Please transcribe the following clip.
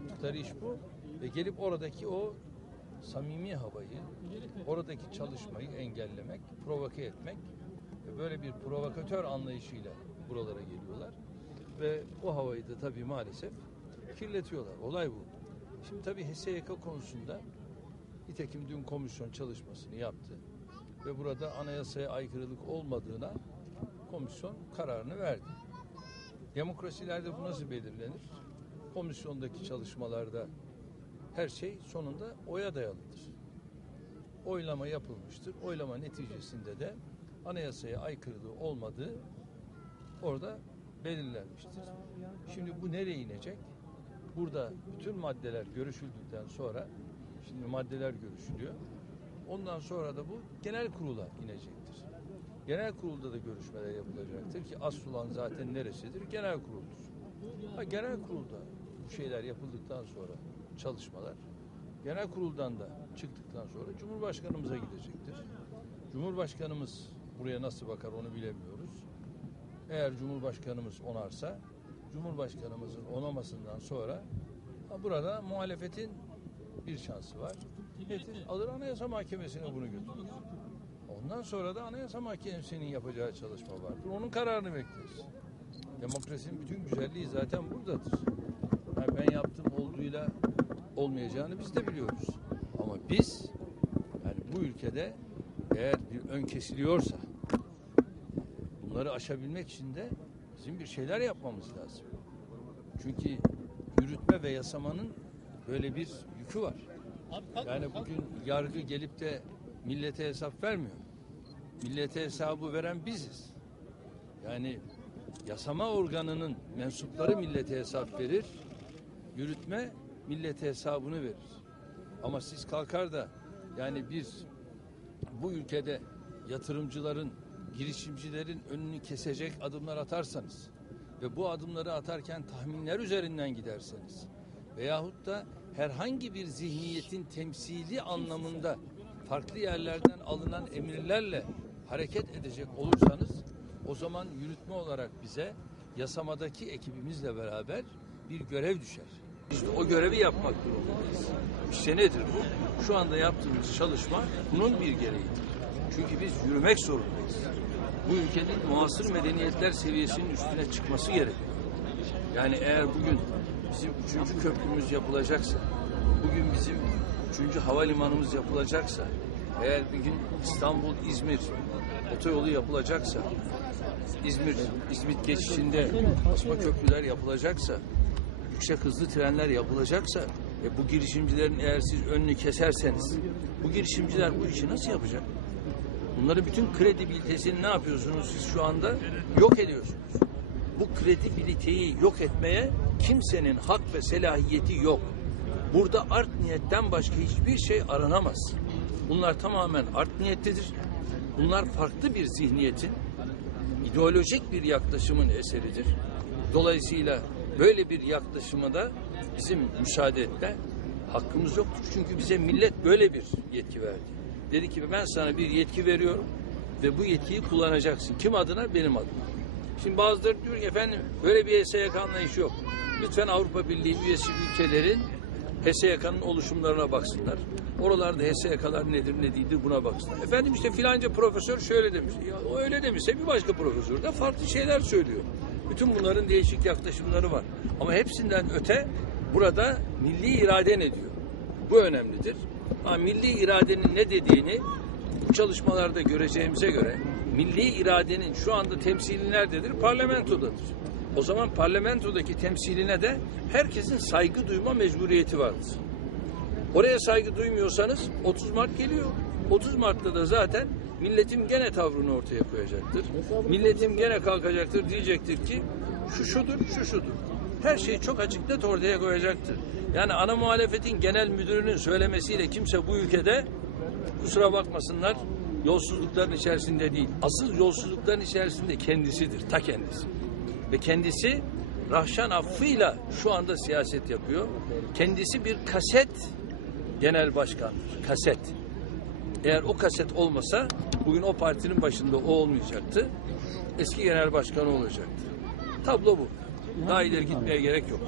Yaptıkları iş bu. Ve gelip oradaki o samimi havayı, oradaki çalışmayı engellemek, provoke etmek ve böyle bir provokatör anlayışıyla buralara geliyorlar. Ve o havayı da tabii maalesef kirletiyorlar. Olay bu. Şimdi tabii HSYK konusunda nitekim dün komisyon çalışmasını yaptı ve burada anayasaya aykırılık olmadığına komisyon kararını verdi. Demokrasilerde bu nasıl belirlenir? Komisyondaki çalışmalarda her şey sonunda oya dayalıdır. Oylama yapılmıştır. Oylama neticesinde de anayasaya aykırılığı olmadığı orada belirlenmiştir. Şimdi bu nereye inecek? Burada bütün maddeler görüşüldükten sonra şimdi maddeler görüşülüyor. Ondan sonra da bu genel kurula inecektir. Genel kurulda da görüşmeler yapılacaktır ki asıl olan zaten neresidir? Genel kuruldur. Ha, genel kurulda şeyler yapıldıktan sonra çalışmalar genel kuruldan da çıktıktan sonra Cumhurbaşkanımıza gidecektir. Cumhurbaşkanımız buraya nasıl bakar onu bilemiyoruz. Eğer Cumhurbaşkanımız onarsa Cumhurbaşkanımızın onamasından sonra burada muhalefetin bir şansı var. Getir, alır Anayasa Mahkemesi'ne bunu götürür. Ondan sonra da Anayasa Mahkemesi'nin yapacağı çalışma vardır. Onun kararını bekleriz. Demokrasinin bütün güzelliği zaten buradadır. Yani ben yaptığım olduğuyla olmayacağını biz de biliyoruz. Ama biz yani bu ülkede eğer bir ön kesiliyorsa bunları aşabilmek için de bizim bir şeyler yapmamız lazım. Çünkü yürütme ve yasamanın böyle bir yükü var. Yani bugün yargı gelip de millete hesap vermiyor. Millete hesabı veren biziz. Yani yasama organının mensupları millete hesap verir. Yürütme millete hesabını verir. Ama siz kalkar da yani biz bu ülkede yatırımcıların, girişimcilerin önünü kesecek adımlar atarsanız ve bu adımları atarken tahminler üzerinden giderseniz veyahut da herhangi bir zihniyetin temsili anlamında farklı yerlerden alınan emirlerle hareket edecek olursanız o zaman yürütme olarak bize yasamadaki ekibimizle beraber bir görev düşer. İşte o görevi yapmak durumundayız. İşte nedir bu? Şu anda yaptığımız çalışma bunun bir gereğidir. Çünkü biz yürümek zorundayız. Bu ülkenin muasır medeniyetler seviyesinin üstüne çıkması gerekiyor. Yani eğer bugün bizim üçüncü köprümüz yapılacaksa, bugün bizim üçüncü havalimanımız yapılacaksa, eğer bir gün İstanbul, İzmir otoyolu yapılacaksa, İzmir, İzmit geçişinde asma köprüler yapılacaksa, yüksek hızlı trenler yapılacaksa ve bu girişimcilerin eğer siz önünü keserseniz bu girişimciler bu işi nasıl yapacak? Bunları bütün kredibilitesini ne yapıyorsunuz siz şu anda? Yok ediyorsunuz. Bu kredibiliteyi yok etmeye kimsenin hak ve selahiyeti yok. Burada art niyetten başka hiçbir şey aranamaz. Bunlar tamamen art niyettedir. Bunlar farklı bir zihniyetin, ideolojik bir yaklaşımın eseridir. Dolayısıyla böyle bir yaklaşıma da bizim müsaade etme hakkımız yoktur. Çünkü bize millet böyle bir yetki verdi. Dedi ki ben sana bir yetki veriyorum ve bu yetkiyi kullanacaksın. Kim adına? Benim adıma. Şimdi bazıları diyor ki efendim böyle bir HSYK anlayışı yok. Lütfen Avrupa Birliği üyesi ülkelerin HSYK'nın oluşumlarına baksınlar. Oralarda HSYK'lar nedir ne değildir buna baksınlar. Efendim işte filanca profesör şöyle demiş. Ya o öyle demişse bir başka profesör de farklı şeyler söylüyor. Bütün bunların değişik yaklaşımları var. Ama hepsinden öte burada milli irade ne diyor? Bu önemlidir. Ama milli iradenin ne dediğini bu çalışmalarda göreceğimize göre milli iradenin şu anda temsili nerededir? Parlamentodadır. O zaman parlamentodaki temsiline de herkesin saygı duyma mecburiyeti vardır. Oraya saygı duymuyorsanız 30 Mart geliyor. 30 Mart'ta da zaten milletim gene tavrını ortaya koyacaktır. Milletim gene kalkacaktır diyecektir ki şu şudur, şu şudur. Her şeyi çok açık net ortaya koyacaktır. Yani ana muhalefetin genel müdürünün söylemesiyle kimse bu ülkede kusura bakmasınlar yolsuzlukların içerisinde değil. Asıl yolsuzlukların içerisinde kendisidir, ta kendisi. Ve kendisi Rahşan affıyla şu anda siyaset yapıyor. Kendisi bir kaset genel başkandır. Kaset. Eğer o kaset olmasa bugün o partinin başında o olmayacaktı. Eski genel başkanı olacaktı. Tablo bu. Daha ileri gitmeye gerek yok.